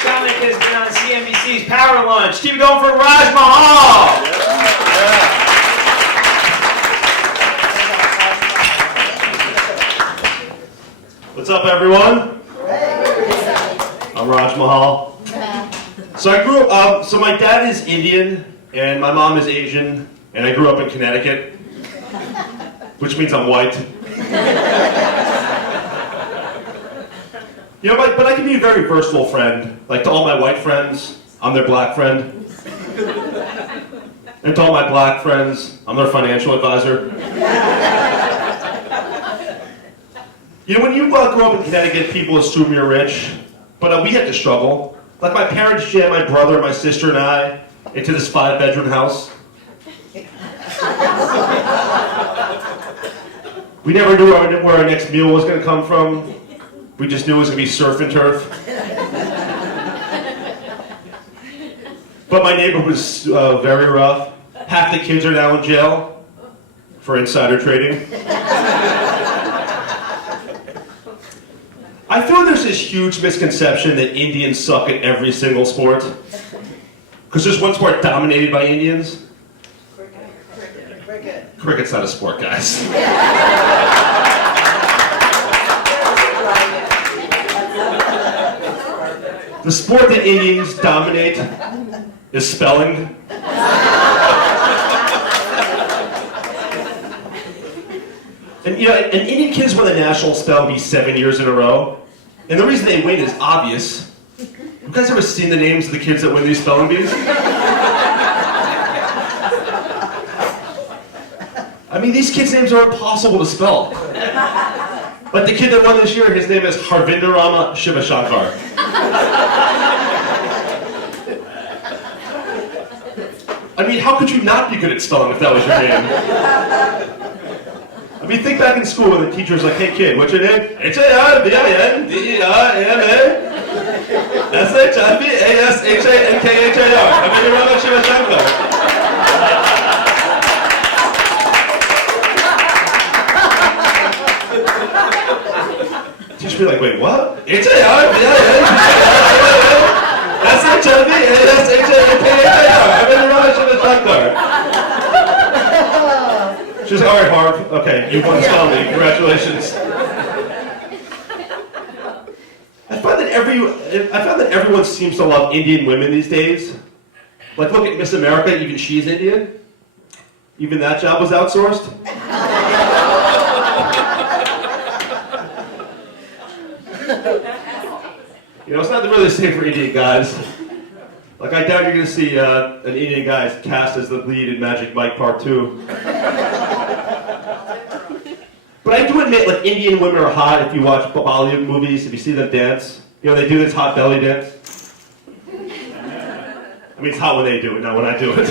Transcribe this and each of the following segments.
comic has been on CNBC's Power Lunch. Keep it going for Raj Mahal. What's up, everyone? I'm Raj Mahal. So I grew up, so my dad is Indian, and my mom is Asian, and I grew up in Connecticut, which means I'm white. You know, but I can be a very versatile friend. Like to all my white friends, I'm their black friend. And to all my black friends, I'm their financial advisor. You know, when you grow up in Connecticut, people assume you're rich, but we had to struggle. Like my parents jammed my brother, my sister, and I into this 5-bedroom house. We never knew where our next meal was going to come from. We just knew it was going to be surf and turf. But my neighborhood was very rough. Half the kids are now in jail for insider trading. I feel there's this huge misconception that Indians suck at every single sport. Because there's one sport dominated by Indians. Cricket. Cricket's not a sport, guys. The sport that Indians dominate is spelling. And you know, and Indian kids won the national spelling bee 7 years in a row. And the reason they win is obvious. You guys ever seen the names of the kids that win these spelling bees? I mean, these kids' names are impossible to spell. Like the kid that won this year, his name is Harvindarama Shivashankar. I mean, how could you not be good at spelling if that was your name? I mean, think back in school when the teacher's like, "Hey kid, what's your name?" Harvindarama Shivashankar. Teacher be like, "Wait, what?" She's like, "All right, Harv, okay, you won the spelling bee. Congratulations." I found that everyone seems to love Indian women these days. Like, look at Miss America, even she's Indian. Even that job was outsourced. You know, it's not really the same for Indian guys. Like, I doubt you're going to see an Indian guy cast as the lead in Magic Mike Part 2. But I do admit, like, Indian women are hot if you watch Bollywood movies, if you see them dance. You know, they do this hot belly dance. I mean, it's hot when they do it, not when I do it.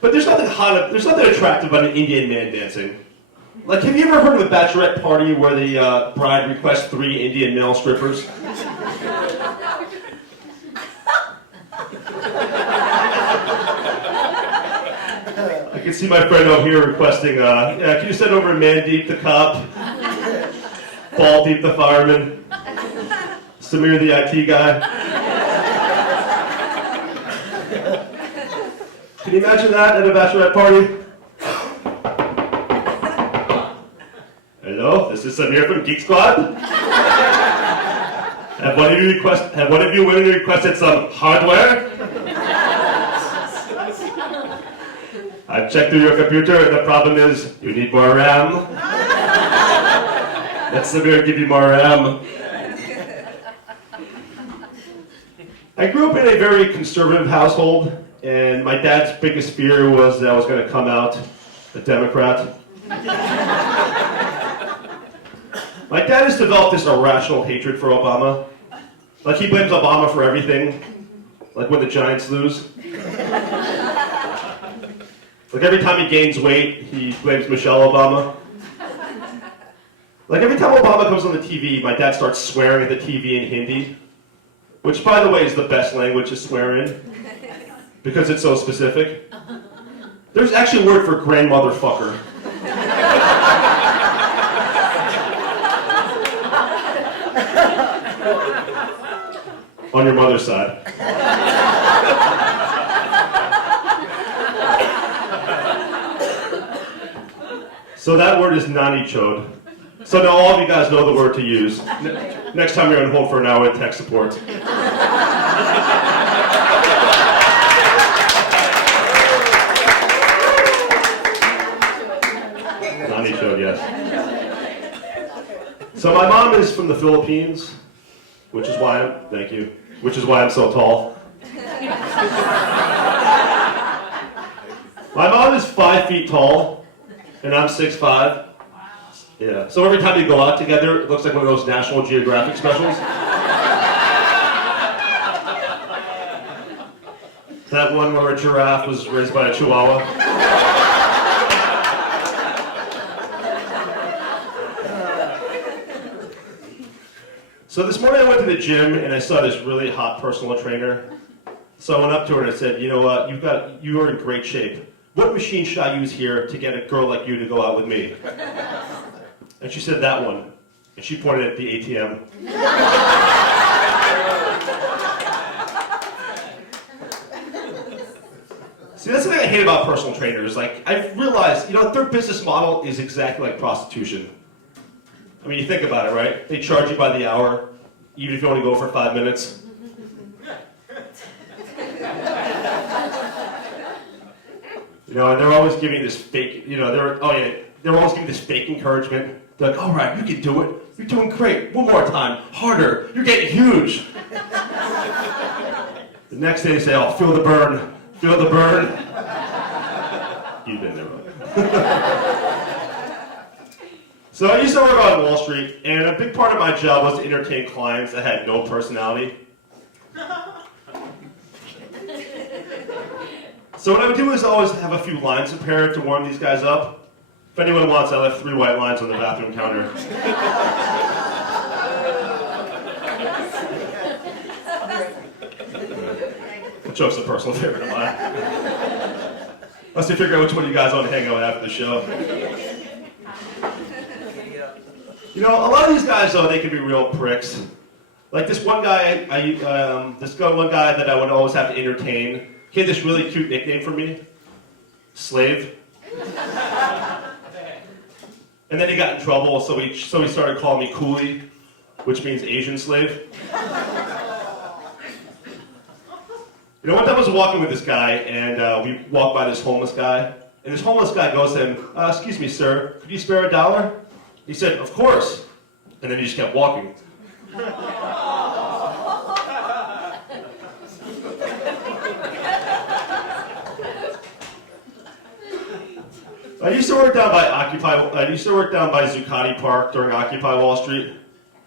But there's nothing attractive about an Indian man dancing. Like, have you ever heard of a bachelorette party where the bride requests 3 Indian male strippers? I can see my friend over here requesting, can you send over Mandeep the cop, Baldeep the fireman, Samir the IT guy? Can you imagine that at a bachelorette party? Hello, this is Samir from Geek Squad. Have one of you women requested some hardware? I've checked through your computer and the problem is you need more RAM. Let Samir give you more RAM. I grew up in a very conservative household, and my dad's biggest fear was that I was going to come out a Democrat. My dad has developed this irrational hatred for Obama. Like, he blames Obama for everything. Like when the Giants lose. Like every time he gains weight, he blames Michelle Obama. Like every time Obama comes on the TV, my dad starts swearing at the TV in Hindi. Which, by the way, is the best language to swear in. Because it's so specific. There's actually a word for grandmother fucker. on your mother's side. So that word is nani-chode. So now all of you guys know the word to use. Next time you're on hold for an hour with tech support. Nani-chode, yes. So my mom is from the Philippines, which is why I'm so tall. My mom is 5 feet tall, and I'm 6'5". Yeah. So every time you go out together, it looks like one of those National Geographic specials. That one where a giraffe was raised by a chihuahua. So this morning I went to the gym and I saw this really hot personal trainer. So I went up to her and I said, you know what, you are in great shape. What machine should I use here to get a girl like you to go out with me? And she said, that one. And she pointed at the ATM. See, that's the thing I hate about personal trainers. Like, I've realized, their business model is exactly like prostitution. I mean, you think about it, right? They charge you by the hour, even if you only go for 5 minutes. And they're always giving this fake, they're always giving this fake encouragement. They're like, all right, you can do it. You're doing great. One more time. Harder. You're getting huge. The next day they say, oh, feel the burn. Feel the burn. You've been there, right? So I used to work on Wall Street, and a big part of my job was to entertain clients that had no personality. So what I would do is always have a few lines prepared to warm these guys up. If anyone wants, I left 3 white lines on the bathroom counter. The joke's a personal favorite of mine. Let's figure out which one of you guys want to hang out after the show. A lot of these guys, though, they can be real pricks. Like this one guy, one guy that I would always have to entertain. He had this really cute nickname for me, Slave. And then he got in trouble, so he started calling me Coolie, which means Asian slave. One time I was walking with this guy, and we walked by this homeless guy, and this homeless guy goes to him, excuse me, sir, could you spare $1? He said, of course. And then he just kept walking. I used to work down by Zuccotti Park during Occupy Wall Street,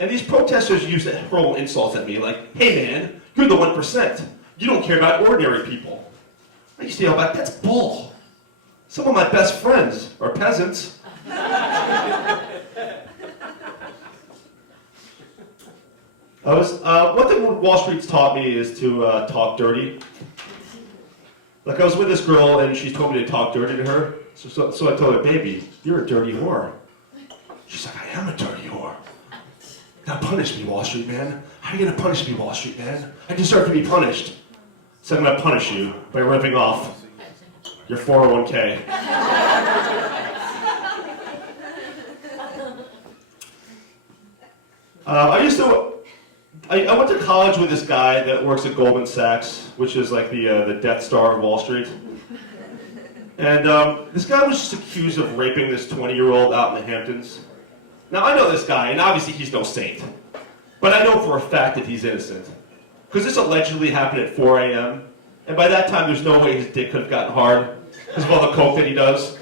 and these protesters used to hurl insults at me like, hey man, you're the 1%. You don't care about ordinary people. I used to yell back, that's bull. Some of my best friends are peasants. One thing Wall Street's taught me is to talk dirty. Like I was with this girl and she told me to talk dirty to her. So I told her, baby, you're a dirty whore. She's like, I am a dirty whore. Now punish me, Wall Street man. How are you gonna punish me, Wall Street man? I deserve to be punished. So I'm gonna punish you by ripping off your 401k. I went to college with this guy that works at Goldman Sachs, which is like the Death Star of Wall Street. And this guy was just accused of raping this 20-year-old out in the Hamptons. Now, I know this guy, and obviously he's no saint. But I know for a fact that he's innocent. Because this allegedly happened at 4 a.m. And by that time, there's no way his dick could have gotten hard because of all the coke that he does.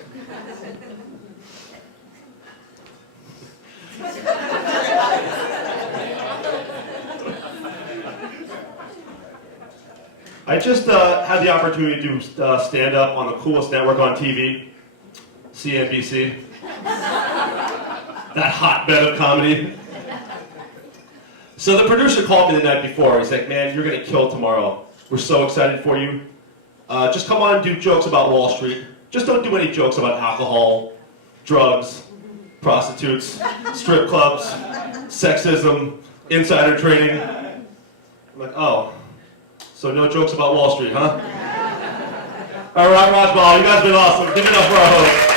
I just had the opportunity to stand up on the coolest network on TV, CNBC. That hotbed of comedy. So the producer called me the night before. He's like, man, you're going to kill tomorrow. We're so excited for you. Just come on and do jokes about Wall Street. Just don't do any jokes about alcohol, drugs, prostitutes, strip clubs, sexism, insider trading. I'm like, oh, so no jokes about Wall Street, huh? All right, Raj Mahal, you guys have been awesome. Give it up for our host.